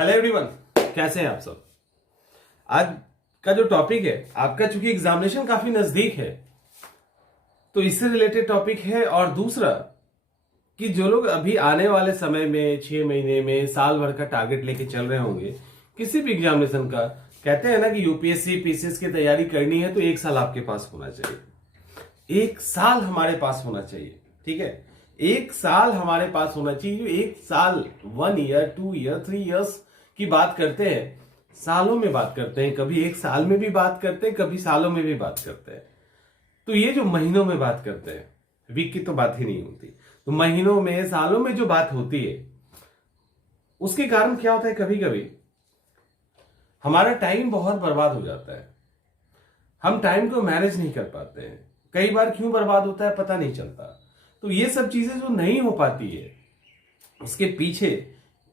Hello everyone, कैसे हैं आप सब। आज का जो टॉपिक है आपका, चूंकि एग्जामिनेशन काफी नजदीक है तो इससे रिलेटेड टॉपिक है। और दूसरा कि जो लोग अभी आने वाले समय में 6 महीने में साल भर का टारगेट लेके चल रहे होंगे किसी भी एग्जामिनेशन का, कहते हैं ना कि यूपीएससी पीसीएस की तैयारी करनी है तो 1 साल आपके पास होना चाहिए। 1 साल हमारे पास होना चाहिए, ठीक है। 1 साल हमारे पास होना चाहिए। 1 साल, 1 ईयर, 2 ईयर, 3 इयर्स की बात करते हैं, सालों में बात करते हैं। कभी 1 साल में भी बात करते हैं, कभी सालों में भी बात करते हैं। तो ये जो महीनों में बात करते हैं, वीक की तो बात ही नहीं होती, तो महीनों में सालों में जो बात होती है उसके कारण क्या होता है, कभी कभी हमारा टाइम बहुत बर्बाद हो जाता है। हम टाइम को मैनेज नहीं कर पाते हैं। कई बार क्यों बर्बाद होता है पता नहीं चलता। तो ये सब चीजें जो नहीं हो पाती है उसके पीछे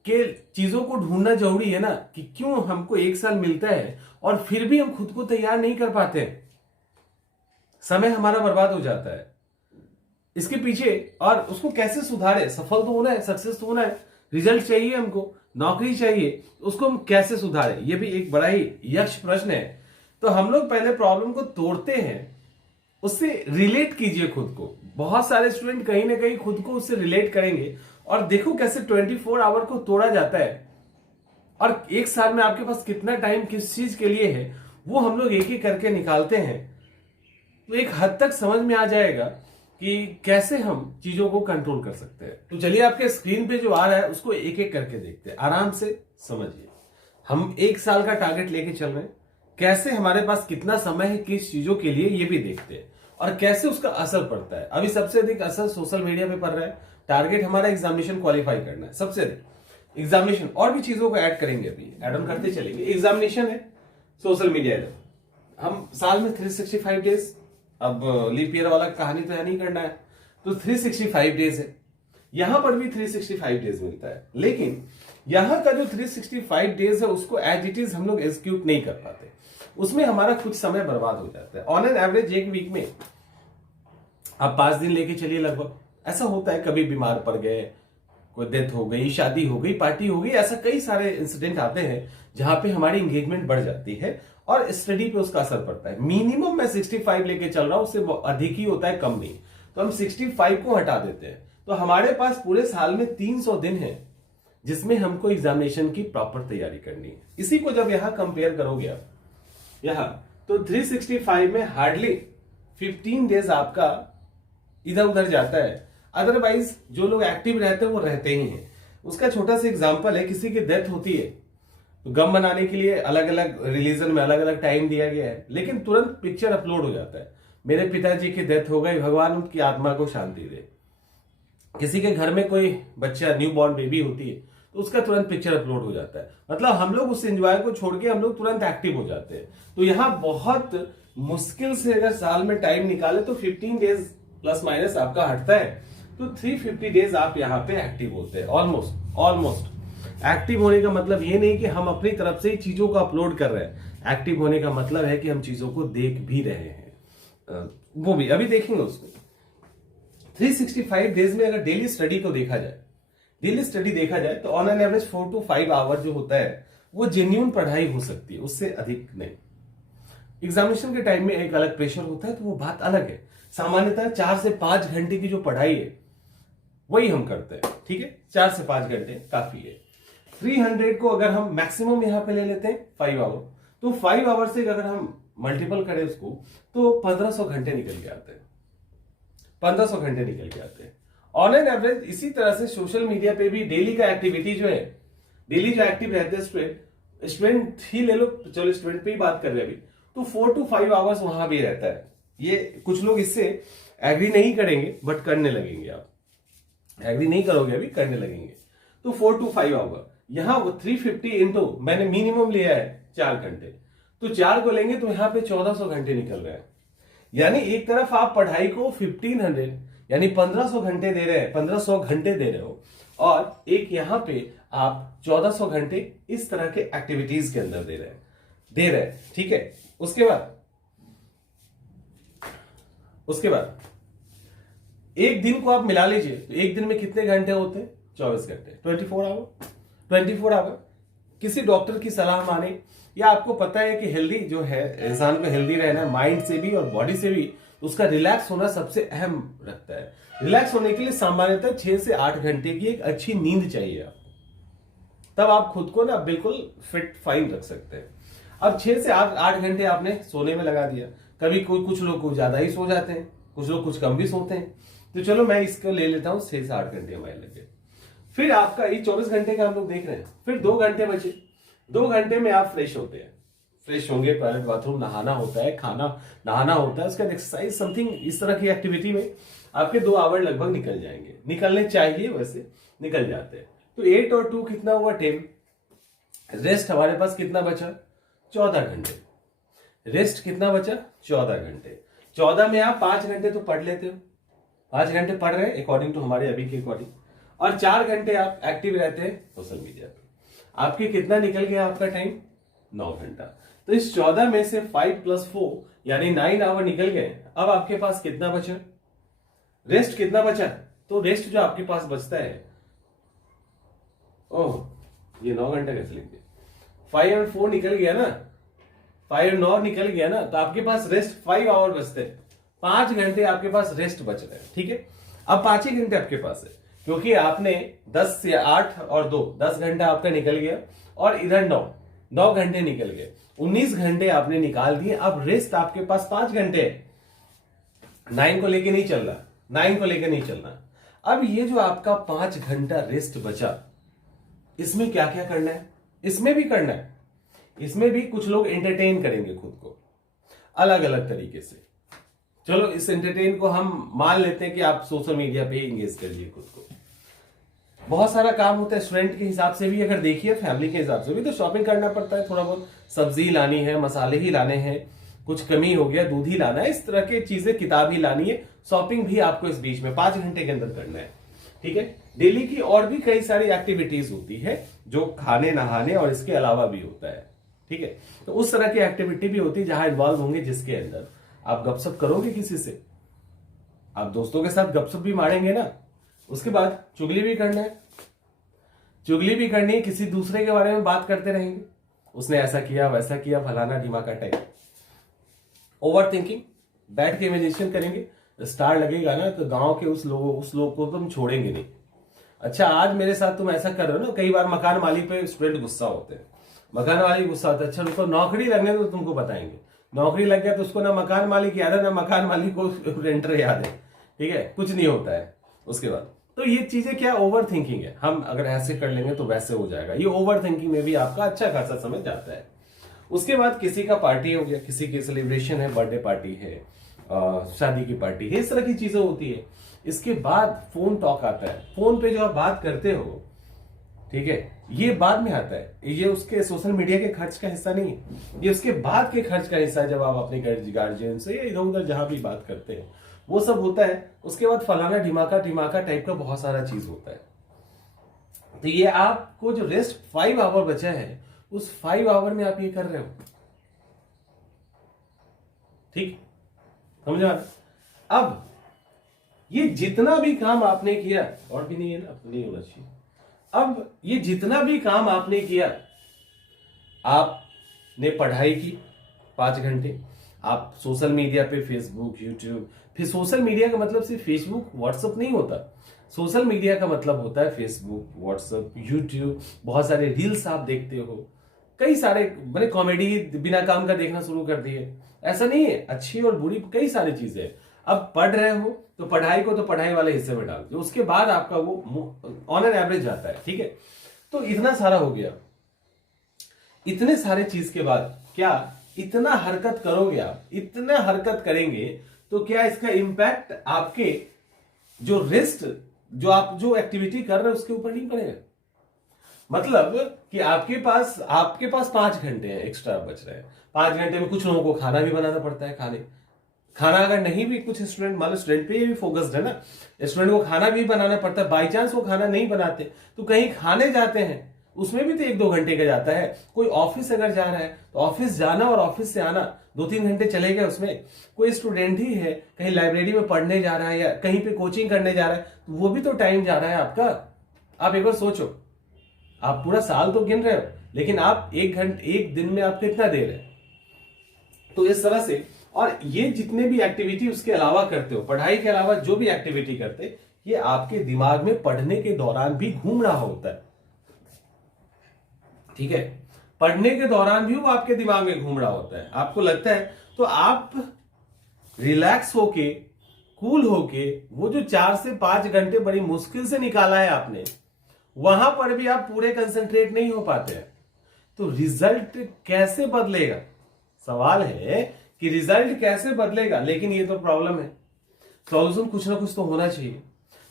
के चीजों को ढूंढना जरूरी है ना, कि क्यों हमको 1 साल मिलता है और फिर भी हम खुद को तैयार नहीं कर पाते हैं, समय हमारा बर्बाद हो जाता है इसके पीछे। और उसको कैसे सुधारे, सफल तो होना है, सक्सेस तो होना है, रिजल्ट चाहिए हमको, नौकरी चाहिए, उसको हम कैसे सुधारे, ये भी एक बड़ा ही यक्ष प्रश्न है। तो हम लोग पहले प्रॉब्लम को तोड़ते हैं, उससे रिलेट कीजिए खुद को। बहुत सारे स्टूडेंट कहीं ना कहीं खुद को उससे रिलेट करेंगे और देखो कैसे 24 आवर को तोड़ा जाता है और 1 साल में आपके पास कितना टाइम किस चीज के लिए है वो हम लोग एक एक करके निकालते हैं। तो एक हद तक समझ में आ जाएगा कि कैसे हम चीजों को कंट्रोल कर सकते हैं। तो चलिए आपके स्क्रीन पे जो आ रहा है उसको एक एक करके देखते हैं, आराम से समझिए। हम 1 साल का टारगेट लेके चल रहे हैं, कैसे हमारे पास कितना समय है किस चीजों के लिए ये भी देखते हैं और कैसे उसका असर पड़ता है। अभी सबसे अधिक असर सोशल मीडिया पे पड़ रहा है। टारगेट हमारा एग्जामिनेशन क्वालिफाई करना है सबसे अधिक। एग्जामिनेशन और भी चीजों को ऐड करेंगे, अभी ऐड ऑन करते चलेंगे। एग्जामिनेशन है, सोशल मीडिया है। हम साल में 365 डेज, अब लीप ईयर वाला कहानी तो नहीं करना है, तो 365 डेज है। यहां पर भी 365 डेज मिलता है, लेकिन यहां का जो 365 डेज है उसको एज इट इज हम लोग एग्जीक्यूट नहीं कर पाते, उसमें हमारा कुछ समय बर्बाद हो जाता है। ऑन एन एवरेज एक वीक में आप 5 दिन लेके चलिए लगभग। ऐसा होता है, कभी बीमार पड़ गए, कोई डेथ हो गई, शादी हो गई, पार्टी हो गई, ऐसा कई सारे इंसिडेंट आते हैं जहां पे हमारी एंगेजमेंट बढ़ जाती है और स्टडी पे उसका असर पड़ता है। मिनिमम मैं 65 लेके चल रहा हूं, उससे अधिक ही होता है, कम नहीं। तो हम 65 को हटा देते हैं तो हमारे पास पूरे साल में 300 दिन है जिसमें हमको एग्जामिनेशन की प्रॉपर तैयारी करनी है। इसी को जब यहां कंपेयर करोगे आप यहां, तो 365 में हार्डली 15 डेज आपका इधर उधर जाता है। अदरवाइज जो लोग एक्टिव रहते हैं वो रहते ही हैं। उसका छोटा सा एग्जांपल है, किसी की डेथ होती है तो गम मनाने के लिए अलग अलग रिलीजन में अलग अलग टाइम दिया गया है, लेकिन तुरंत पिक्चर अपलोड हो जाता है, मेरे पिताजी की डेथ हो गई, भगवान उनकी आत्मा को शांति दे। किसी के घर में कोई बच्चा न्यू बॉर्न बेबी होती है तो उसका तुरंत पिक्चर अपलोड हो जाता है। मतलब हम लोग उस एंजॉय को छोड़ के हम लोग तुरंत एक्टिव हो जाते हैं। तो यहाँ बहुत मुश्किल से अगर साल में टाइम निकाले तो 15 डेज प्लस माइनस आपका हटता है, तो 350 डेज आप यहाँ पे एक्टिव होते हैं। ऑलमोस्ट एक्टिव होने का मतलब ये नहीं कि हम अपनी तरफ से ही चीजों को अपलोड कर रहे हैं। एक्टिव होने का मतलब है कि हम चीजों को देख भी रहे हैं। वो भी अभी देखेंगे उसको। 365 डेज में अगर डेली स्टडी को देखा जाए, डेली स्टडी देखा जाए तो on an average 4 to 5 hour जो होता है वो जेन्युइन पढ़ाई हो सकती है, उससे अधिक नहीं। एग्जामिनेशन के टाइम में एक अलग प्रेशर होता है तो वो बात अलग है। सामान्यतः 4 से 5 घंटे की जो पढ़ाई है वही हम करते हैं, ठीक है। 4 से 5 घंटे काफी है। 300 को अगर हम मैक्सिमम यहां पे ले लेते हैं 5 आवर, तो 5 आवर से अगर हम मल्टीपल करें उसको तो 1500 घंटे निकल के आते हैं। 1500 घंटे निकल के आते हैं ऑन एन एवरेज। इसी तरह से सोशल मीडिया पे भी डेली का एक्टिविटी जो है, डेली जो एक्टिव रहते हैं स्टूडेंट ही ले लो, चलो स्टूडेंट पे ही बात कर रहे हैं अभी, तो 4 to 5 आवर्स वहां भी रहता है। ये कुछ लोग इससे एग्री नहीं करेंगे बट करने लगेंगे। आप एग्री नहीं करोगे अभी, करने लगेंगे। तो 4 to 5 आवर यहां वो 350 इंटू मैंने मिनिमम लिया है 4 घंटे, तो 4 को लेंगे तो यहां पे 1400 घंटे निकल रहे हैं। यानी एक तरफ आप पढ़ाई को 1500 यानी 1500 घंटे दे रहे हैं, 1500 घंटे दे रहे हो, और एक यहां पे आप 1400 घंटे इस तरह के एक्टिविटीज के अंदर दे रहे हैं, ठीक है। उसके बाद एक दिन को आप मिला लीजिए तो एक दिन में कितने घंटे होते हैं, 24 घंटे, 24 आवर। किसी डॉक्टर की सलाह माने, या आपको पता है कि हेल्दी जो है, इंसान को हेल्दी रहना है माइंड से भी और बॉडी से भी, तो उसका रिलैक्स होना सबसे अहम रखता है। रिलैक्स होने के लिए सामान्यतः 6 से 8 घंटे की एक अच्छी नींद चाहिए आपको, तब आप खुद को ना बिल्कुल फिट फाइन रख सकते हैं। अब 6 से 8 घंटे आपने सोने में लगा दिया। कभी कुछ लोग कुछ ज्यादा ही सो जाते हैं, कुछ लोग कुछ कम भी सोते हैं, तो चलो मैं इसको ले लेता हूं 6 से 8 घंटे हमारे लगे। फिर आपका ये 24 घंटे का हम लोग देख रहे हैं, फिर 2 घंटे बचे। 2 घंटे में आप फ्रेश होते हैं, फ्रेश होंगे, टॉयलेट बाथरूम नहाना होता है, खाना नहाना होता है, उसके बाद एक्सरसाइज समथिंग इस तरह की एक्टिविटी में आपके 2 आवर लगभग निकल जाएंगे, निकलने चाहिए, वैसे निकल जाते हैं। तो 8 और 2 कितना हुआ 10। रेस्ट हमारे पास कितना बचा 14 घंटे। रेस्ट कितना बचा 14 घंटे। 14 में आप 5 घंटे तो पढ़ लेते हो, 5 घंटे पढ़ रहे हैं अकॉर्डिंग टू हमारे अभी के अकॉर्डिंग, और 4 घंटे आप एक्टिव रहते हैं सोशल मीडिया पे। आपके कितना निकल गया आपका टाइम 9 घंटा। तो इस 14 में से 5 + 4 यानी 9 आवर निकल गए। अब आपके पास कितना बचा, रेस्ट कितना बचा, तो रेस्ट जो आपके पास बचता है, ओह ये 9 घंटा कैसे लिख दिया, 5 और 4 निकल गया ना, 5 और 9 निकल गया ना, तो आपके पास रेस्ट 5 आवर बचते हैं, 5 घंटे आपके पास रेस्ट बच रहे हैं। ठीक है, अब 5 ही घंटे आपके पास है, क्योंकि आपने 10 से 8 और 2 10 घंटा आपका निकल गया, और इधर 9 घंटे निकल गए, 19 घंटे आपने निकाल दिए। अब रेस्ट आपके पास 5 घंटे है, 9 को लेके नहीं चल रहा, 9 को लेके नहीं चलना। अब ये जो आपका 5 घंटा रेस्ट बचा, इसमें क्या क्या करना है, इसमें भी करना है, इसमें भी कुछ लोग एंटरटेन करेंगे खुद को अलग अलग तरीके से। चलो इस एंटरटेन को हम मान लेते हैं कि आप सोशल मीडिया पे एंगेज करिए खुद को। बहुत सारा काम होता है, स्टूडेंट के हिसाब से भी अगर देखिए, फैमिली के हिसाब से भी तो शॉपिंग करना पड़ता है, थोड़ा बहुत सब्जी लानी है, मसाले ही लाने हैं, कुछ कमी हो गया दूध ही लाना है, इस तरह की चीजें, किताब ही लानी है, शॉपिंग भी आपको इस बीच में 5 घंटे के अंदर करना है। ठीक है, डेली की और भी कई सारी एक्टिविटीज होती है जो खाने नहाने और इसके अलावा भी होता है। ठीक है, तो उस तरह की एक्टिविटी भी होती है जहां इन्वॉल्व होंगे, जिसके अंदर आप गपशप करोगे किसी से, आप दोस्तों के साथ गपशप भी मारेंगे ना, उसके बाद चुगली भी करना है, चुगली भी करनी है, किसी दूसरे के बारे में बात करते रहेंगे, उसने ऐसा किया वैसा किया फलाना ढिमाका टाइप। ओवर थिंकिंग, बैठ के इमेजिनेशन करेंगे, स्टार लगेगा ना तो गांव के उस लोग को तुम छोड़ेंगे नहीं। अच्छा आज मेरे साथ तुम ऐसा कर रहे हो ना, कई बार मकान मालिक पे स्टूडेंट गुस्सा होते हैं, मकान मालिक गुस्सा होता है, अच्छा उनको नौकरी लगने तो तुमको बताएंगे, नौकरी लग गया तो उसको ना मकान मालिक याद है ना मकान मालिक को रेंटर याद है। ठीक है, कुछ नहीं होता है उसके बाद। तो ये चीजें क्या ओवर थिंकिंग है, हम अगर ऐसे कर लेंगे तो वैसे हो जाएगा, ये ओवर थिंकिंग में भी आपका अच्छा खासा समय जाता है। उसके बाद किसी का पार्टी हो गया, किसी की सेलिब्रेशन है, बर्थडे पार्टी है, शादी की पार्टी है, इस तरह की चीजें होती है। इसके बाद फोन टॉक आता है, फोन पे जो आप बात करते हो, ठीक है, ये बाद में आता है, ये उसके सोशल मीडिया के खर्च का हिस्सा नहीं है, ये उसके बाद के खर्च का हिस्सा है। जब आप अपने गार्जियन से या इधर उधर जहां भी बात करते हैं वो सब होता है। उसके बाद फलाना ढिमाका टाइप का बहुत सारा चीज होता है। तो ये आपको जो रेस्ट 5 आवर बचा है, उस 5 आवर में आप ये कर रहे हो। ठीक, समझा? अब ये जितना भी काम आपने किया, और भी नहीं है ना, नहीं होना चाहिए। अब ये जितना भी काम आपने किया, आपने पढ़ाई की 5 घंटे, आप सोशल मीडिया पे फेसबुक, यूट्यूब, फिर सोशल मीडिया का मतलब सिर्फ फेसबुक व्हाट्सएप नहीं होता, सोशल मीडिया का मतलब होता है फेसबुक, व्हाट्सएप, यूट्यूब, बहुत सारे रील्स आप देखते हो, कई सारे, मैंने कॉमेडी बिना काम का देखना शुरू कर दिए, ऐसा नहीं है, अच्छी और बुरी कई सारी चीजें। अब पढ़ रहे हो तो पढ़ाई को तो पढ़ाई वाले हिस्से में डाल दो, उसके बाद आपका वो ऑन एन एवरेज जाता है। ठीक है, तो इतना सारा हो गया, इतने सारे चीज के बाद क्या इतना हरकत करोगे आप, इतना हरकत करेंगे तो क्या इसका इंपैक्ट आपके जो रेस्ट, जो आप जो एक्टिविटी कर रहे हो उसके ऊपर नहीं पड़ेगा। मतलब कि आपके पास 5 घंटे हैं एक्स्ट्रा बच रहे हैं, 5 घंटे में कुछ लोगों को खाना भी बनाना पड़ता है, खाना अगर नहीं भी, कुछ स्टूडेंट, मान लो स्टूडेंट पे भी फोकस्ड है ना, स्टूडेंट को खाना भी बनाना पड़ता है, बाई चांस वो खाना नहीं बनाते तो कहीं खाने जाते हैं, उसमें भी तो 1-2 घंटे का जाता है। कोई ऑफिस अगर जा रहा है तो ऑफिस जाना और ऑफिस से आना 2-3 घंटे चले गए उसमें। कोई स्टूडेंट ही है कहीं लाइब्रेरी में पढ़ने जा रहा है या कहीं पे कोचिंग करने जा रहा है, तो वो भी तो टाइम जा रहा है आपका। आप एक बार सोचो, आप पूरा साल तो गिन रहे हो, लेकिन आप एक दिन में आप कितना दे रहे हैं। तो इस तरह से, और ये जितने भी एक्टिविटी उसके अलावा करते हो, पढ़ाई के अलावा जो भी एक्टिविटी करते, ये आपके दिमाग में पढ़ने के दौरान भी घूम रहा होता है। ठीक है, पढ़ने के दौरान भी वो आपके दिमाग में घूम रहा होता है, आपको लगता है। तो आप रिलैक्स होके, कूल होके, वो जो 4 से 5 घंटे बड़ी मुश्किल से निकाला है आपने, वहां पर भी आप पूरे कंसंट्रेट नहीं हो पाते हैं। तो रिजल्ट कैसे बदलेगा, सवाल है कि रिजल्ट कैसे बदलेगा। लेकिन ये तो प्रॉब्लम है, सॉल्यूशन कुछ ना कुछ तो होना चाहिए।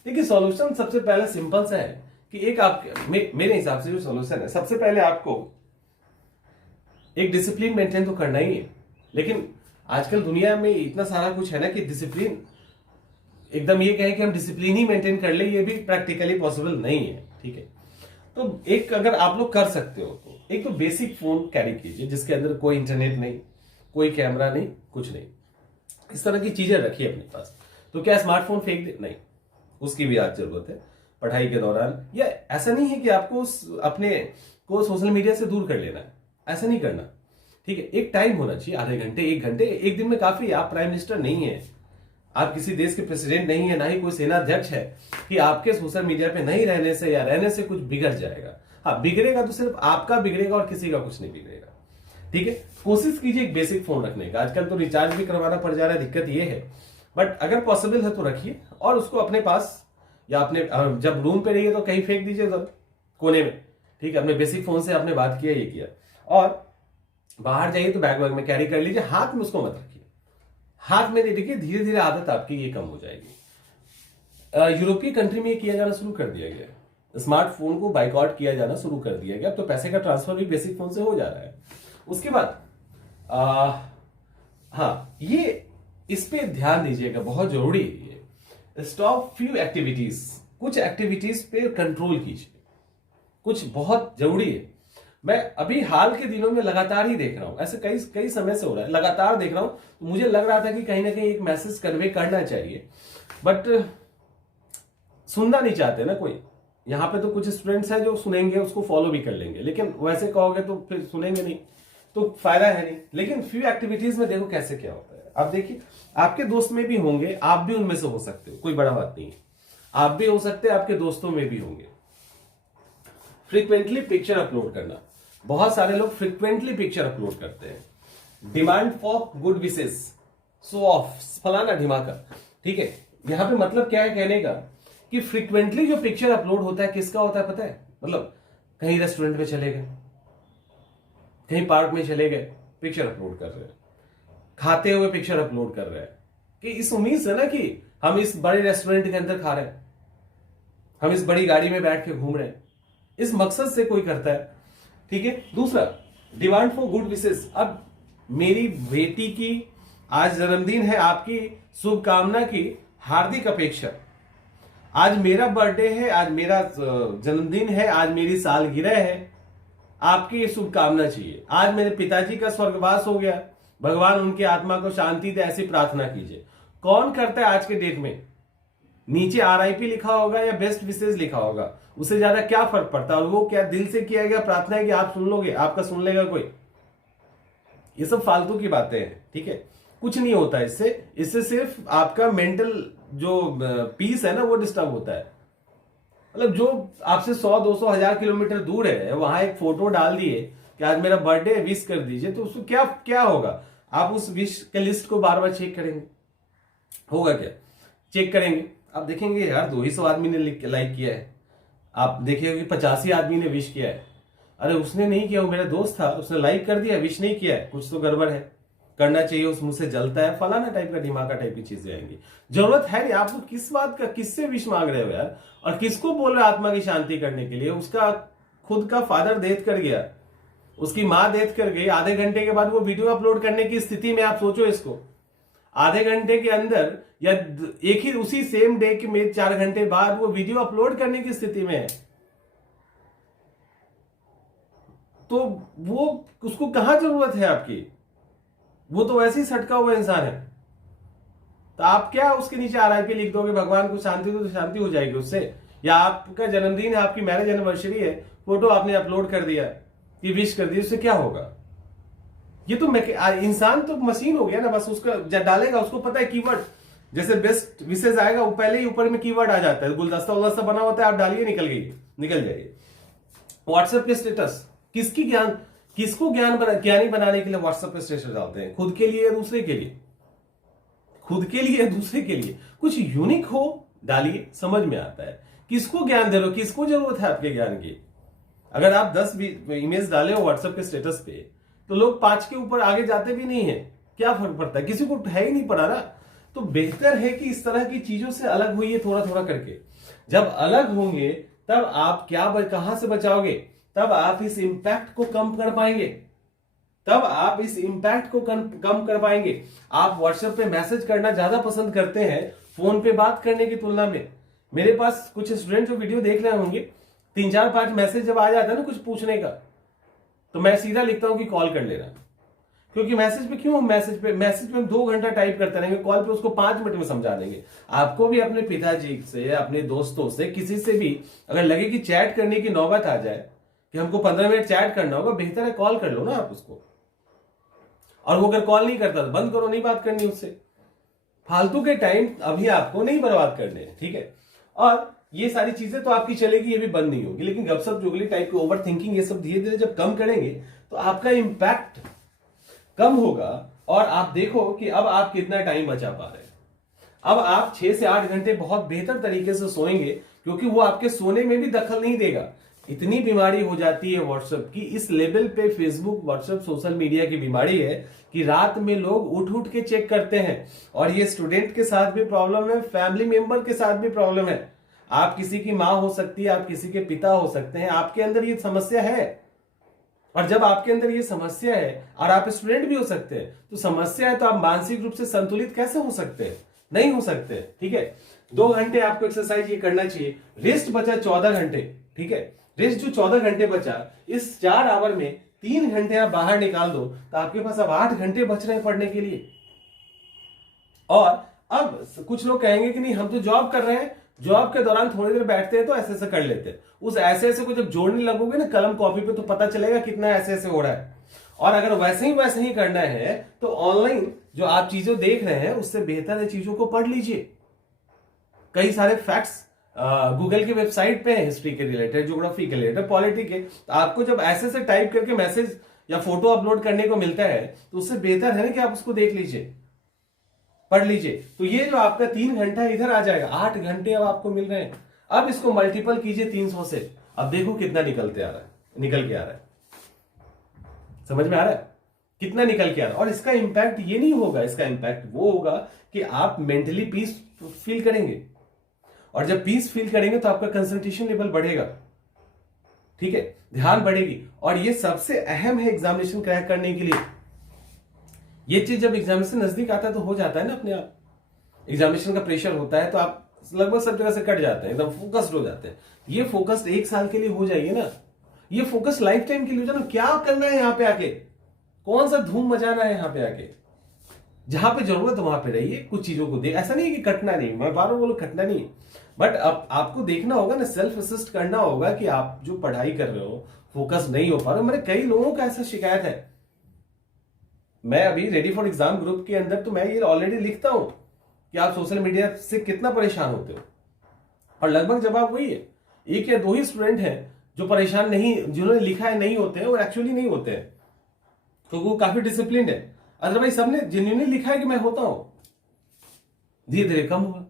देखिए सॉल्यूशन सबसे पहले सिंपल सा है कि एक आपके मेरे हिसाब से जो सॉल्यूशन है, सबसे पहले आपको एक डिसिप्लिन मेंटेन तो करना ही है। लेकिन आजकल दुनिया में इतना सारा कुछ है ना कि डिसिप्लिन एकदम ये कहे कि हम डिसिप्लिन ही मेंटेन कर ले, ये भी प्रैक्टिकली पॉसिबल नहीं है। ठीक है, तो एक अगर आप लोग कर सकते हो तो एक तो बेसिक फोन कैरी कीजिए जिसके अंदर कोई इंटरनेट नहीं, कोई कैमरा नहीं, कुछ नहीं, इस तरह की चीजें रखिए अपने पास। तो क्या स्मार्टफोन फेंक दे? नहीं, उसकी भी आज जरूरत है पढ़ाई के दौरान। या ऐसा नहीं है कि आपको अपने को सोशल मीडिया से दूर कर लेना है, ऐसा नहीं करना। ठीक है, एक टाइम होना चाहिए, आधे घंटे, 1 घंटे, एक दिन में काफी। आप प्राइम मिनिस्टर नहीं है, आप किसी देश के प्रेसिडेंट नहीं है, ना ही कोई सेनाध्यक्ष है कि आपके सोशल मीडिया पे नहीं रहने से या रहने से कुछ बिगड़ जाएगा। हाँ, बिगड़ेगा तो सिर्फ आपका बिगड़ेगा और किसी का कुछ नहीं बिगड़ेगा। ठीक है, कोशिश कीजिए एक बेसिक फोन रखने का। आजकल तो रिचार्ज भी करवाना पड़ जा रहा है, दिक्कत ये है, बट अगर पॉसिबल है तो रखिए और उसको अपने पास, या अपने जब रूम पे रहिए तो कहीं फेंक दीजिए कोने में। ठीक है, अपने बेसिक फोन से आपने बात किया, ये किया, और बाहर जाइए तो बैग में कैरी कर लीजिए, हाथ में उसको मत रखिए, हाथ में नहीं रखिए। धीरे धीरे आदत आपकी ये कम हो जाएगी। यूरोपीय कंट्री में ये किया जाना शुरू कर दिया गया, स्मार्टफोन को बाइकआउट किया जाना शुरू कर दिया गया। अब तो पैसे का ट्रांसफर भी बेसिक फोन से हो जा रहा है। उसके बाद हाँ, ये इस पे ध्यान दीजिएगा, बहुत जरूरी है ये। स्टॉप फ्यू एक्टिविटीज, कुछ एक्टिविटीज पे कंट्रोल कीजिए, कुछ बहुत जरूरी है। मैं अभी हाल के दिनों में लगातार ही देख रहा हूं, ऐसे कई कई समय से हो रहा है, लगातार देख रहा हूं। तो मुझे लग रहा था कि कहीं ना कहीं एक मैसेज कन्वे करना चाहिए, बट सुनना नहीं चाहते ना कोई। यहां पे तो कुछ स्टूडेंट्स हैं जो सुनेंगे, उसको फॉलो भी कर लेंगे, लेकिन वैसे कहोगे तो फिर सुनेंगे नहीं, तो फायदा है नहीं। लेकिन फ्यू एक्टिविटीज में देखो कैसे क्या होता है। आप देखिए, आपके दोस्त में भी होंगे, आप भी उनमें से हो सकते हो, कोई बड़ा बात नहीं है। आप भी हो सकते हैं, आपके दोस्तों में भी होंगे। फ्रीक्वेंटली पिक्चर अपलोड करना, बहुत सारे लोग फ्रीक्वेंटली पिक्चर अपलोड करते हैं। Demand for good wishes, show off, फलाना ढिमाका। ठीक है, यहां पे मतलब क्या है कहने का कि फ्रीक्वेंटली जो पिक्चर अपलोड होता है किसका होता है पता है? मतलब कहीं रेस्टोरेंट में चले गए, कहीं पार्क में चले गए, पिक्चर अपलोड कर रहे हैं, खाते हुए पिक्चर अपलोड कर रहे हैं, कि इस उम्मीद से ना कि हम इस बड़े रेस्टोरेंट के अंदर खा रहे हैं, हम इस बड़ी गाड़ी में बैठ के घूम रहे हैं, इस मकसद से कोई करता है। ठीक है, दूसरा डिमांड फॉर गुड विशेस। अब मेरी बेटी की आज जन्मदिन है, आपकी शुभकामना की हार्दिक अपेक्षा। आज मेरा बर्थडे है, आज मेरा जन्मदिन है, आज मेरी सालगिरह है, आपकी ये शुभकामना चाहिए। आज मेरे पिताजी का स्वर्गवास हो गया, भगवान उनकी आत्मा को शांति दे, ऐसी प्रार्थना कीजिए। कौन करता है आज के डेट में? नीचे RIP लिखा होगा या बेस्ट विशेष लिखा होगा, उससे ज्यादा क्या फर्क पड़ता है? और वो क्या दिल से किया गया प्रार्थना है कि आप सुन लोगे, आपका सुन लेगा कोई? ये सब फालतू की बातें हैं। ठीक है, कुछ नहीं होता इससे सिर्फ आपका मेंटल जो पीस है ना वो डिस्टर्ब होता है। मतलब जो आपसे 100, 200, 1000 किलोमीटर दूर है, वहां एक फोटो डाल दिए कि आज मेरा बर्थडे है, विश कर दीजिए, तो उसको क्या क्या होगा? आप उस विश के लिस्ट को बार बार चेक करेंगे, होगा क्या? चेक करेंगे, आप देखेंगे यार 200 आदमी ने लाइक किया है, आप देखिएगा कि 85 आदमी ने विश किया है। अरे उसने नहीं किया, वो मेरा दोस्त था, उसने लाइक कर दिया, विश नहीं किया है, कुछ तो गड़बड़ है, करना चाहिए, उस मुंह से जलता है, फलाना टाइप का दिमाग का टाइप की चीजें आएंगी। जरूरत है नहीं, आप किस बात का, किससे विश मांग रहे हो यार? और किसको बोल रहे हो आत्मा की शांति करने के लिए? उसका खुद का फादर डेथ कर गया, उसकी माँ डेथ कर गई, आधे घंटे के बाद वो वीडियो अपलोड करने की स्थिति में, आप सोचो इसको, आधे घंटे के अंदर या एक ही उसी सेम डे के में 4 घंटे बाद वो वीडियो अपलोड करने की स्थिति में है, तो वो उसको कहां जरूरत है आपकी? वो तो वैसे ही सटका हुआ इंसान है। तो आप क्या उसके नीचे RIP लिख दोगे, भगवान को शांति दो, तो शांति हो जाएगी उससे? या आपका जन्मदिन है, आपकी मैरिज एनिवर्सरी है, फोटो आपने अपलोड कर दिया, कि विश कर दी, उससे क्या होगा? ये तो इंसान तो मशीन हो गया ना, बस उसका जब डालेगा उसको पता है कीवर्ड, जैसे बेस्ट विशेष आएगा वो पहले ही ऊपर में कीवर्ड आ जाता है, गुलदस्ता उलदस्ता बना होता है, आप डालिए निकल जाइए। व्हाट्सएप के स्टेटस किसको ज्ञानी बनाने के लिए व्हाट्सएप पे स्टेटस डालते हैं? खुद के लिए या दूसरे के लिए? खुद के लिए या दूसरे के लिए? कुछ यूनिक हो डालिए, समझ में आता है। किसको ज्ञान दे रहे हो, किसको जरूरत है आपके ज्ञान की? अगर आप 10 इमेज डाले हो व्हाट्सएप के स्टेटस पे तो लोग 5 के ऊपर आगे जाते भी नहीं है, क्या फर्क पड़ता है? किसी को है ही नहीं पड़ा ना। तो बेहतर है कि इस तरह की चीजों से अलग होइए थोड़ा थोड़ा करके। जब अलग होंगे तब आप कहां से बचाओगे? तब आप इस इंपैक्ट को कम कर पाएंगे। आप व्हाट्सएप पे मैसेज करना ज्यादा पसंद करते हैं फोन पे बात करने की तुलना में। मेरे पास कुछ स्टूडेंट जो वीडियो देख रहे होंगे, 3-4-5 मैसेज जब आ जाता है ना कुछ पूछने का, तो मैं सीधा लिखता हूं कि कॉल कर लेना। क्योंकि मैसेज पे हम 2 घंटा टाइप करते रहेंगे, कॉल पे उसको 5 मिनट में समझा देंगे। आपको भी अपने पिताजी से, अपने दोस्तों से, किसी से भी अगर लगे कि चैट करने की नौबत आ जाए कि हमको 15 मिनट चैट करना होगा, बेहतर है कॉल कर लो ना आप उसको। और वो अगर कॉल नहीं करता तो बंद करो, नहीं बात करनी उससे। फालतू के टाइम अभी आपको नहीं बर्बाद करने हैं, ठीक है? और ये सारी चीजें तो आपकी चलेगी, ये भी बंद नहीं होगी, लेकिन गपशप चुगली टाइप की ओवर थिंकिंग ये सब धीरे धीरे जब कम करेंगे तो आपका इंपैक्ट कम होगा। और आप देखो कि अब आप कितना टाइम बचा पा रहे हैं। अब आप 6 से 8 घंटे बहुत बेहतर तरीके से सोएंगे, क्योंकि वो आपके सोने में भी दखल नहीं देगा। इतनी बीमारी हो जाती है व्हाट्सएप की, इस लेवल पे फेसबुक, व्हाट्सएप, सोशल मीडिया की बीमारी है कि रात में लोग उठ उठ के चेक करते हैं। और ये स्टूडेंट के साथ भी प्रॉब्लम है, फैमिली मेंबर के साथ भी प्रॉब्लम है। आप किसी की मां हो सकती है, आप किसी के पिता हो सकते हैं, आपके अंदर ये समस्या है। और जब आपके अंदर ये समस्या है, और आप स्टूडेंट भी हो सकते हैं, तो समस्या है तो आप मानसिक रूप से संतुलित कैसे हो सकते हैं? नहीं हो सकते, ठीक है? 2 घंटे आपको एक्सरसाइज ये करना चाहिए। रेस्ट बचा 14 घंटे, ठीक है? रेस्ट जो 14 घंटे बचा, इस 4 आवर में 3 घंटे आप बाहर निकाल दो तो आपके पास अब 8 घंटे बच रहे हैं पढ़ने के लिए। और अब कुछ लोग कहेंगे कि नहीं हम तो जॉब कर रहे हैं, जॉब के दौरान थोड़ी देर बैठते हैं तो ऐसे ऐसे कर लेते हैं। उस ऐसे ऐसे को जब जोड़ने लगोगे ना कलम कॉपी पे, तो पता चलेगा कितना ऐसे ऐसे हो रहा है। और अगर वैसे ही करना है तो ऑनलाइन जो आप चीजें देख रहे हैं उससे बेहतर है चीजों को पढ़ लीजिए। कई सारे फैक्ट्स गूगल की वेबसाइट पे है, हिस्ट्री के रिलेटेड, ज्योग्राफी के रिलेटेड, पॉलिटी के। तो आपको जब ऐसे से टाइप करके मैसेज या फोटो अपलोड करने को मिलता है तो उससे बेहतर है ना कि आप उसको देख लीजिए, पढ़ लीजिए। तो ये जो आपका 3 घंटा इधर आ जाएगा, 8 घंटे अब आपको मिल रहे हैं। अब इसको मल्टीपल कीजिए 300 से, अब देखो कितना निकल के आ रहा है। समझ में आ रहा है कितना निकल के आ रहा है? और इसका इंपैक्ट ये नहीं होगा, इसका इंपैक्ट वो होगा कि आप मेंटली पीस फील करेंगे। और जब पीस फील करेंगे तो आपका कंसंट्रेशन लेवल बढ़ेगा, ठीक है? ध्यान बढ़ेगी। और ये सबसे अहम है एग्जामिनेशन क्रैक करने के लिए। ये चीज जब एग्जामिनेशन नजदीक आता है तो हो जाता है ना अपने आप। एग्जामिनेशन का प्रेशर होता है तो आप लगभग सब जगह से कट जाते हैं, एकदम फोकस्ड हो जाते हैं। ये फोकस्ड 1 साल के लिए हो जाइए ना, ये फोकस लाइफ टाइम के लिए हो जाए ना। क्या करना है यहाँ पे आके, कौन सा धूम मचाना है यहाँ पे आके? जहां पे जरूरत है वहां पे रहिए, कुछ चीजों को देख। ऐसा नहीं है कि कटना नहीं, मैं बार बार बोलो कटना नहीं, बट अब आपको देखना होगा ना, सेल्फ असिस्ट करना होगा कि आप जो पढ़ाई कर रहे हो फोकस नहीं हो पा रहे हो। मेरे कई लोगों का ऐसा शिकायत है। मैं अभी रेडी फॉर एग्जाम ग्रुप के अंदर तो मैं ये ऑलरेडी लिखता हूं कि आप सोशल मीडिया से कितना परेशान होते हो। और लगभग जवाब वही है, 1 या 2 ही स्टूडेंट हैं जो परेशान नहीं, जिन्होंने लिखा है नहीं होते हैं, और एक्चुअली नहीं होते हैं क्योंकि वो काफी डिसिप्लिन है। अदरवाइज सबने जेन्युइनली लिखा है कि मैं होता हूं। धीरे धीरे कम हुआ।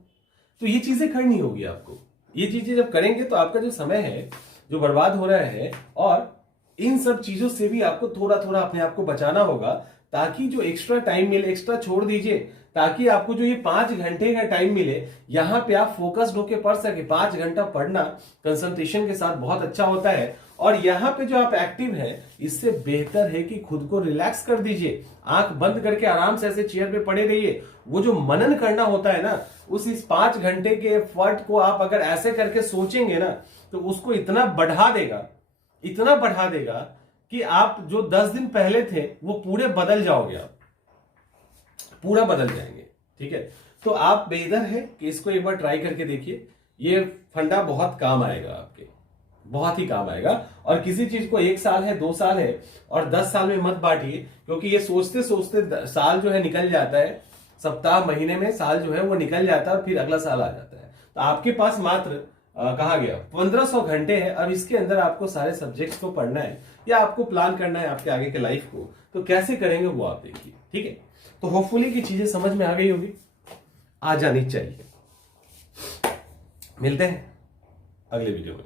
तो ये चीजें करनी होगी आपको। ये चीजें जब करेंगे तो आपका जो समय है जो बर्बाद हो रहा है, और इन सब चीजों से भी आपको थोड़ा थोड़ा अपने आप को बचाना होगा, ताकि जो एक्स्ट्रा टाइम मिले, एक्स्ट्रा छोड़ दीजिए, ताकि आपको जो ये 5 घंटे का टाइम मिले यहां पे आप फोकस्ड होकर पढ़ सके। 5 घंटा पढ़ना कंसंट्रेशन के साथ बहुत अच्छा होता है। और यहां पे जो आप एक्टिव हैं, इससे बेहतर है कि खुद को रिलैक्स कर दीजिए, आंख बंद करके आराम से ऐसे चेयर पे पड़े रहिए। वो जो मनन करना होता है ना, इस 5 घंटे के एफर्ट को आप अगर ऐसे करके सोचेंगे ना, तो उसको इतना बढ़ा देगा कि आप जो 10 दिन पहले थे वो पूरे बदल जाओगे, आप पूरा बदल जाएंगे, ठीक है? तो आप बेहतर है कि इसको एक बार ट्राई करके देखिए। ये फंडा बहुत काम आएगा आपके, बहुत ही काम आएगा। और किसी चीज को 1 साल है, 2 साल है और 10 साल में मत बांटिए, क्योंकि ये सोचते सोचते साल जो है निकल जाता है, सप्ताह महीने में साल जो है वो निकल जाता है और फिर अगला साल आ जाता है। तो आपके पास मात्र कहा गया 1500 घंटे है। अब इसके अंदर आपको सारे सब्जेक्ट्स को पढ़ना है या आपको प्लान करना है आपके आगे के लाइफ को, तो कैसे करेंगे वो आप देखिए। ठीक है, तो होपफुली की चीजें समझ में आ गई होगी, आ जानी चाहिए। मिलते हैं अगले वीडियो में।